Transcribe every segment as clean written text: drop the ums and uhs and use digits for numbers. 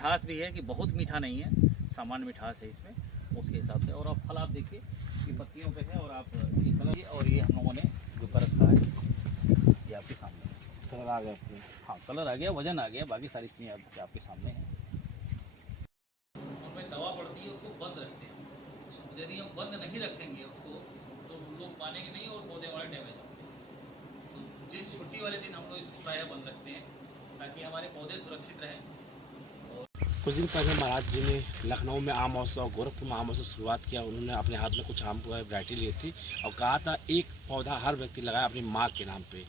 मिठास भी है कि बहुत मीठा नहीं है, सामान्य मिठास है इसमें उसके हिसाब से। और आप फल आप देखिए कि पत्तियों पे है, और आप ये कलर, और ये हम लोगों ने जो कर रखा है ये आपके सामने है। कलर आ गया। हाँ कलर आ गया, वजन आ गया, बाकी सारी चीज़ें आपके सामने हैं। उनमें दवा पड़ती है, उसको बंद रखते हैं। यदि हम बंद नहीं रखेंगे उसको तो लोग मानेंगे नहीं और पौधे हमारे डैमेज होंगे। तो जिस छुट्टी वाले दिन हम लोग इसको प्रायः बंद रखते हैं ताकि हमारे पौधे सुरक्षित रहें। कुछ दिन पहले महाराज जी ने लखनऊ में आम महोत्सव, गोरखपुर में आम महोत्सव शुरुआत किया। उन्होंने अपने हाथ में कुछ आम वैरायटी ली थी और कहा था एक पौधा हर व्यक्ति लगाए अपनी माँ के नाम पे।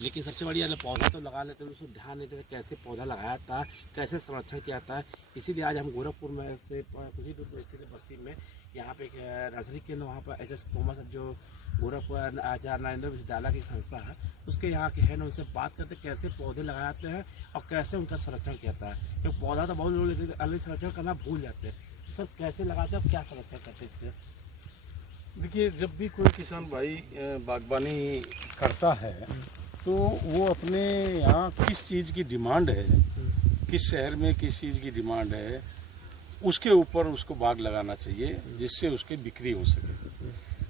लेकिन सबसे बड़ी बात, पौधा तो लगा लेते हैं, उसको ध्यान नहीं देते कैसे पौधा लगाया था, कैसे संरक्षण किया था। इसीलिए आज हम गोरखपुर में से कुछ ही दूर में स्थित बस्ती में यहाँ पे एक नर्सरी केंद्र, वहाँ पर एच.एस. थॉमस जो गोरखपुर आचार्य नरेंद्र विश्वविद्यालय की संस्था है उसके यहाँ के हैं, उनसे बात करते कैसे पौधे लगाते हैं और कैसे उनका संरक्षण किया जाता है। क्योंकि पौधा तो बहुत लोग लेते हैं, अलग संरक्षण करना भूल जाते हैं। सर कैसे लगाते हैं, क्या संरक्षण करते हैं इससे? देखिए, जब भी कोई किसान भाई बागबानी करता है तो वो अपने यहाँ किस चीज़ की डिमांड है, किस शहर में किस चीज़ की डिमांड है, उसके ऊपर उसको बाग लगाना चाहिए जिससे उसकी बिक्री हो सके।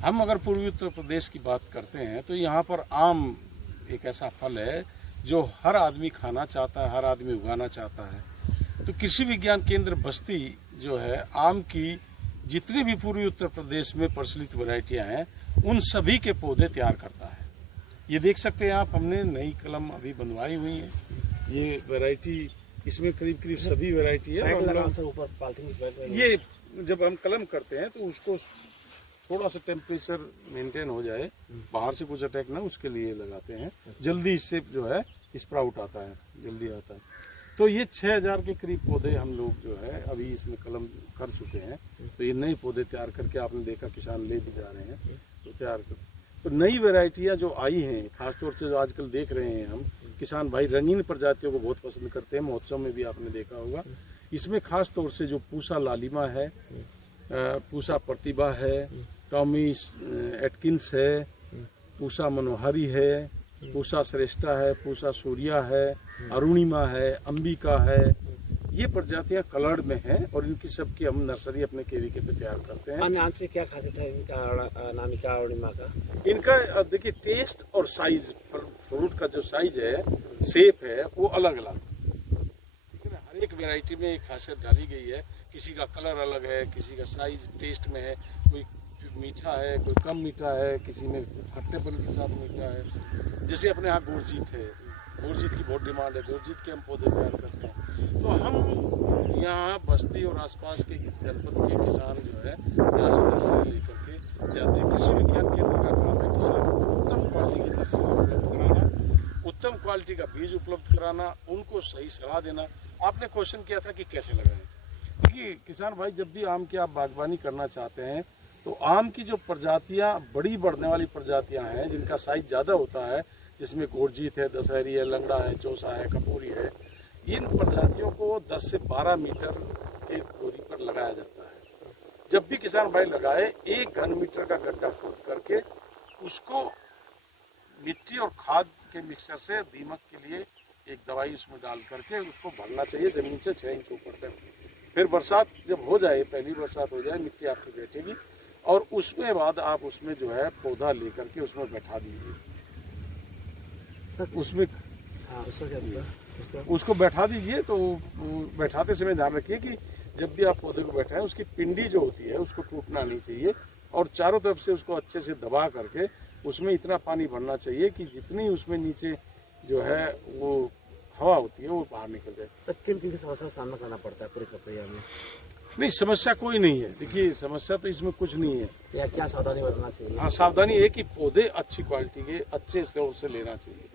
हम अगर पूर्वी उत्तर प्रदेश की बात करते हैं तो यहाँ पर आम एक ऐसा फल है जो हर आदमी खाना चाहता है, हर आदमी उगाना चाहता है। तो कृषि विज्ञान केंद्र बस्ती जो है आम की जितनी भी पूर्वी उत्तर प्रदेश में प्रचलित वैरायटियाँ हैं उन सभी के पौधे तैयार करता है। ये देख सकते हैं आप, हमने नई कलम अभी बनवाई हुई है। ये वैरायटी, इसमें करीब करीब सभी वैरायटी है। ये जब हम कलम करते हैं तो उसको थोड़ा सा टेम्परेचर मेंटेन हो जाए, बाहर से कुछ अटैक ना, उसके लिए लगाते हैं। जल्दी इससे जो है स्प्राउट आता है, जल्दी आता है। तो ये 6000 के करीब पौधे हम लोग जो है अभी इसमें कलम कर चुके हैं। तो ये नए पौधे तैयार करके आपने देखा किसान ले भी जा रहे हैं, तो तैयार कर। तो नई वैरायटियाँ जो आई हैं, खासतौर से जो आजकल देख रहे हैं हम, किसान भाई रंगीन प्रजातियों को बहुत पसंद करते हैं। महोत्सव में भी आपने देखा होगा। इसमें खास तौर से जो पूसा लालिमा है, पूसा प्रतिभा है, टॉमी एटकिंस है, पूसा मनोहारी है, पूसा श्रेष्ठा है, पूसा सूर्या है, अरुणिमा है, अंबिका है, ये प्रजातियां कलर्ड में हैं और इनकी सबकी हम नर्सरी अपने केवीके पे तैयार करते हैं। नाम से क्या खासियत है इनका, अनामिका अरुणिमा का? इनका देखिए टेस्ट और साइज, फ्रूट का जो साइज है, शेप है, वो अलग अलग, ठीक है ना। हर एक वेराइटी में एक खासियत डाली गई है। किसी का कलर अलग है, किसी का साइज टेस्ट में है, कोई मीठा है, कोई कम मीठा है, किसी में खट्टेपन के साथ मीठा है। जैसे अपने यहाँ गुरजीत है, गुरजीत की बहुत डिमांड है, गुरजीत के हम पौधे तैयार करते हैं। तो हम यहाँ बस्ती और आसपास के जनपद के किसान जो है यहाँ से नर्सरी लेकर के जाते हैं। कृषि विज्ञान केंद्र का काम है किसान को उत्तम क्वालिटी की नर्सरी उपलब्ध कराना, उत्तम क्वालिटी का बीज उपलब्ध कराना, उनको सही सलाह देना। आपने क्वेश्चन किया था कि कैसे लगाएं। देखिए किसान भाई, जब भी आम की आप बागवानी करना चाहते हैं तो आम की जो प्रजातियाँ बड़ी बढ़ने वाली प्रजातियाँ हैं, जिनका साइज ज़्यादा होता है, जिसमें गुरजीत है, दशहरी है, लंगड़ा है, चौसा है, कपूरी है, इन प्रजातियों को 10 से 12 मीटर की दूरी पर लगाया जाता है। जब भी किसान भाई लगाए, 1 घन मीटर का गड्ढा खोद करके उसको मिट्टी और खाद के मिक्सचर से दीमक के लिए एक दवाई उसमें डाल करके उसको भरना चाहिए जमीन से 6 इंच ऊपर तक। फिर बरसात जब हो जाए, पहली बरसात हो जाए, मिट्टी आपकी बैठेगी और उसमें बाद आप उसमें जो है पौधा लेकर के उसमें बैठा दीजिए। उसमें उसको बैठा दीजिए। तो बैठाते समय ध्यान रखिए कि जब भी आप पौधे को बैठाएं उसकी पिंडी जो होती है उसको टूटना नहीं चाहिए और चारों तरफ से उसको अच्छे से दबा करके उसमें इतना पानी भरना चाहिए कि जितनी उसमें नीचे जो है वो हवा होती है वो बाहर निकल जाए। तो किन किन समस्या का सामना करना पड़ता है पूरी प्रक्रिया में? नहीं, समस्या कोई नहीं है। देखिए समस्या तो इसमें कुछ नहीं है। या क्या सावधानी बरतना चाहिए? हाँ, सावधानी है कि पौधे अच्छी क्वालिटी के अच्छे स्टोर से लेना चाहिए।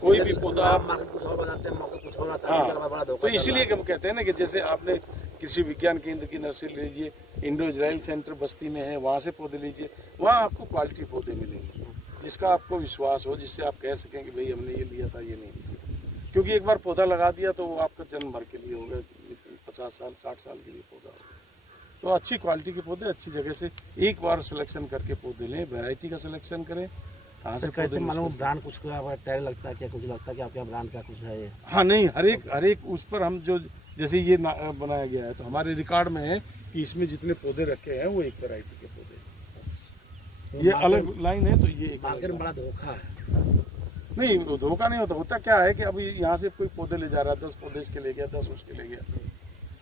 कोई भी पौधा आप कुछ और बनाते हैं, मौका कुछ और आता है, हाँ, तो इसीलिए हम कहते हैं ना कि जैसे आपने कृषि विज्ञान केंद्र की नर्सरी लीजिए, इंडो इजराइल सेंटर बस्ती में है, वहाँ से पौधे लीजिए, वहाँ आपको क्वालिटी पौधे मिलेंगे जिसका आपको विश्वास हो, जिससे आप कह सकें कि भाई हमने ये लिया था, ये नहीं लिया। क्योंकि एक बार पौधा लगा दिया तो वो आपका जन्म भर के लिए हो गया, 50 साल 60 साल के लिए पौधा होगा। तो अच्छी क्वालिटी के पौधे अच्छी जगह से एक बार सिलेक्शन करके पौधे लें, वैरायटी का सिलेक्शन करें। कहाँ से कैसे मालूम ब्रांड कुछ टैग लगता है क्या, कुछ लगता है कि आपके ब्रांड का कुछ है? हाँ नहीं, हर एक उस पर हम जो जैसे ये बनाया गया है, तो हमारे रिकॉर्ड में है कि इसमें जितने पौधे रखे हैं वो एक वैरायटी के पौधे हैं। ये अलग लाइन है, तो ये एक मार्केट में बड़ा धोखा है। नहीं, वो धोखा नहीं होता। होता क्या है कि अभी यहाँ से कोई पौधे ले जा रहा है, 10 पौधे इसके ले गया, 10 उसके ले गया,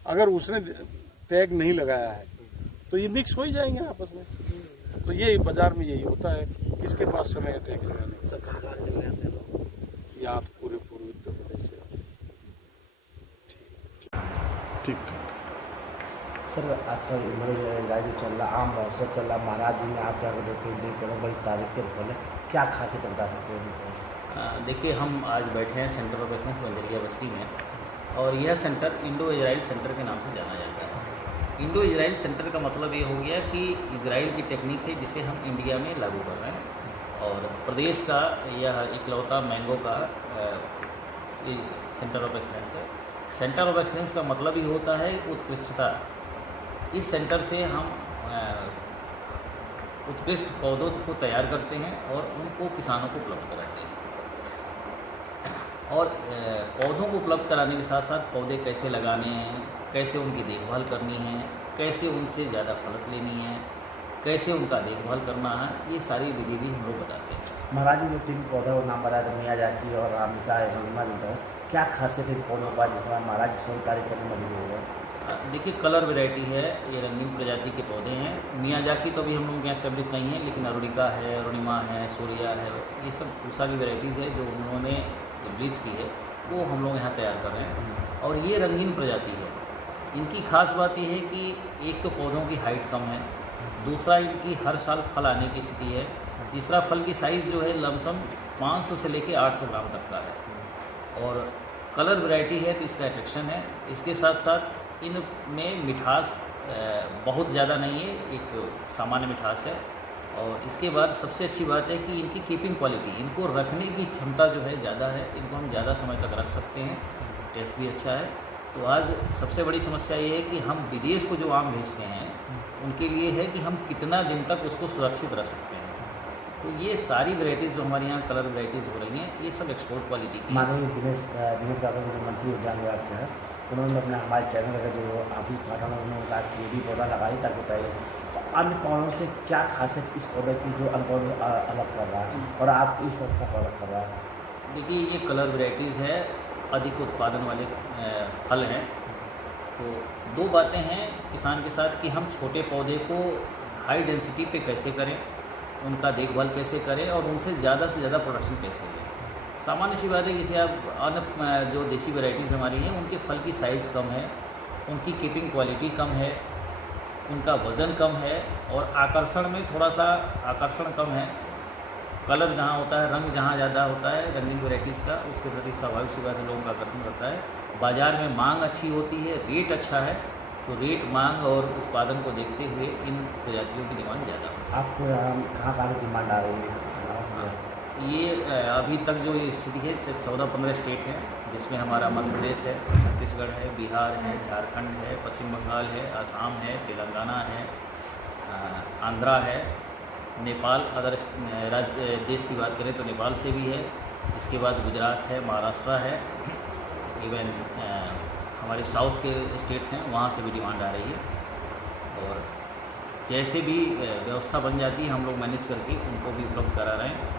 अगर उसने टैग नहीं लगाया है तो ये मिक्स हो ही जाएंगे आपस में। तो ये बाजार में यही होता है, किसके पास समय है टैग लगाने। सब कहाँ से ले आते हैं लोग? यहाँ तो पूरे पूर्वी उत्तर प्रदेश से। ठीक। सर आजकल जो चल रहा, आम महोत्सव चल रहा, महाराज जी ने आप क्या देखते बड़ी तारीफ के बोले, क्या खासियत बता सकते हैं? देखिए, हम आज बैठे हैं सेंटर ऑफ एक्सेलेंस बंजरिया बस्ती में, और यह सेंटर इंडो इजराइल सेंटर के नाम से जाना जाता है। इंडो इजराइल सेंटर का मतलब ये हो गया कि इजराइल की टेक्निक है जिसे हम इंडिया में लागू कर रहे हैं, और प्रदेश का यह इकलौता मैंगो का सेंटर ऑफ एक्सेलेंस है। सेंटर ऑफ एक्सेलेंस का मतलब ही होता है उत्कृष्टता। इस सेंटर से हम उत्कृष्ट पौधों को तैयार करते हैं और उनको किसानों को उपलब्ध कराते हैं। और पौधों को उपलब्ध कराने के साथ साथ पौधे कैसे लगाने हैं, कैसे उनकी देखभाल करनी है, कैसे उनसे ज़्यादा फलत लेनी है, कैसे उनका देखभाल करना है, ये सारी विधि भी हम लोग बताते हैं। महाराज जी ने 3 पौधों का नाम बताया, मियाजाकी और रामिका है। क्या खासियत है इन पौधों का जिसमें महाराज जी 16 तारीख करने में लगे हुए? देखिए, कलर वैरायटी है, ये रंगीन प्रजाति के पौधे हैं। मियाजाकी तो अभी हम लोग के यहाँ एस्टेब्लिश नहीं है, लेकिन अरुणिका है, अरुणिमा है, सूर्या है, ये सब पूसा की वैरायटीज़ है जो उन्होंने ब्लीच की है, वो हम लोग यहाँ तैयार कर रहे हैं। और ये रंगीन प्रजाति है। इनकी खास बात यह है कि एक तो पौधों की हाइट कम है, दूसरा इनकी हर साल फल आने की स्थिति है, तीसरा फल की साइज़ जो है लमसम 500 से लेके 800 ग्राम तक का है, और कलर वैरायटी है तो इसका अट्रैक्शन है। इसके साथ साथ इनमें मिठास बहुत ज़्यादा नहीं है, एक सामान्य मिठास है। और इसके बाद सबसे अच्छी बात है कि इनकी कीपिंग क्वालिटी, इनको रखने की क्षमता जो है ज़्यादा है, इनको हम ज़्यादा समय तक रख सकते हैं, टेस्ट भी अच्छा है। तो आज सबसे बड़ी समस्या ये है कि हम विदेश को जो आम भेजते हैं उनके लिए है कि हम कितना दिन तक उसको सुरक्षित रख सकते हैं। तो ये सारी वैरायटीज़ जो हमारे यहाँ कलर वैरायटीज़ हो रही हैं, ये सब एक्सपोर्ट क्वालिटी की। माननीय दिनेश यादव जो मंत्री उद्यान विभाग के हैं, उन्होंने अपने हमारे चैनल का जो ऑफिस था उन्होंने कहा कि ये भी पौधा लगाई ताकि बताइए तो अन्य पौधों से क्या खासियत इस पौधे की जो अन्य पौधे अलग कर रहा है और आप इस तरह का अलग कर रहा है? देखिए, ये कलर वैरायटीज़ है, अधिक उत्पादन वाले फल हैं। तो 2 बातें हैं किसान के साथ कि हम छोटे पौधे को हाई डेंसिटी पे कैसे करें, उनका देखभाल कैसे करें और उनसे ज़्यादा से ज़्यादा प्रोडक्शन कैसे लें। सामान्य सी बात है, जैसे आप अन्य जो देसी वैरायटीज़ हमारी हैं उनके फल की साइज़ कम है, उनकी कीपिंग क्वालिटी कम है, उनका वज़न कम है और आकर्षण में थोड़ा सा आकर्षण कम है। कलर जहाँ होता है, रंग जहाँ ज़्यादा होता है रंगीन वैरायटीज़ का, उसके प्रति स्वाभाविक सी बात है लोगों का आकर्षण करता है। बाज़ार में मांग अच्छी होती है, रेट अच्छा है, तो रेट, मांग और उत्पादन को देखते हुए इन प्रजातियों की डिमांड ज़्यादा है। आपको कहाँ से डिमांड आ रही है? ये अभी तक जो ये स्थिति है 14-15 स्टेट हैं, जिसमें हमारा मध्य प्रदेश है, छत्तीसगढ़ है, बिहार है, झारखंड है, पश्चिम बंगाल है, असम है, तेलंगाना है, आंध्रा है, नेपाल, अगर राज्य देश की बात करें तो नेपाल से भी है। इसके बाद गुजरात है, महाराष्ट्र है, इवन हमारे साउथ के स्टेट्स हैं वहाँ से भी डिमांड आ रही है। और जैसे भी व्यवस्था बन जाती है हम लोग मैनेज करके उनको भी उपलब्ध करा रहे हैं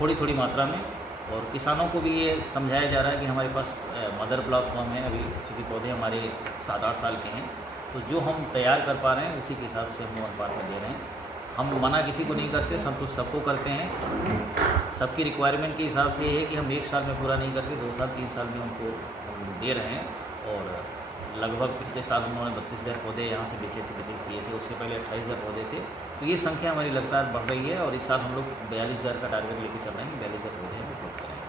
थोड़ी थोड़ी मात्रा में। और किसानों को भी ये समझाया जा रहा है कि हमारे पास मदर ब्लॉक कम है, अभी चूँकि पौधे हमारे 7-8 साल के हैं, तो जो हम तैयार कर पा रहे हैं उसी के हिसाब से हम अनुपात में दे रहे हैं। हम मना किसी को नहीं करते, संतुष्ट सबको करते हैं। सबकी रिक्वायरमेंट के हिसाब से ये है कि हम 1 साल में पूरा नहीं करते, 2 साल 3 साल में उनको दे रहे हैं। और लगभग पिछले साल उन्होंने 32,000 पौधे यहाँ से वितरित किए थे, उससे पहले 28,000 पौधे थे। तो ये संख्या हमारी लगातार बढ़ रही है और इस साल हम लोग 42,000 का टारगेट लेकर चल रहे हैं, 42,000 पौधे हम उपलब्ध करें।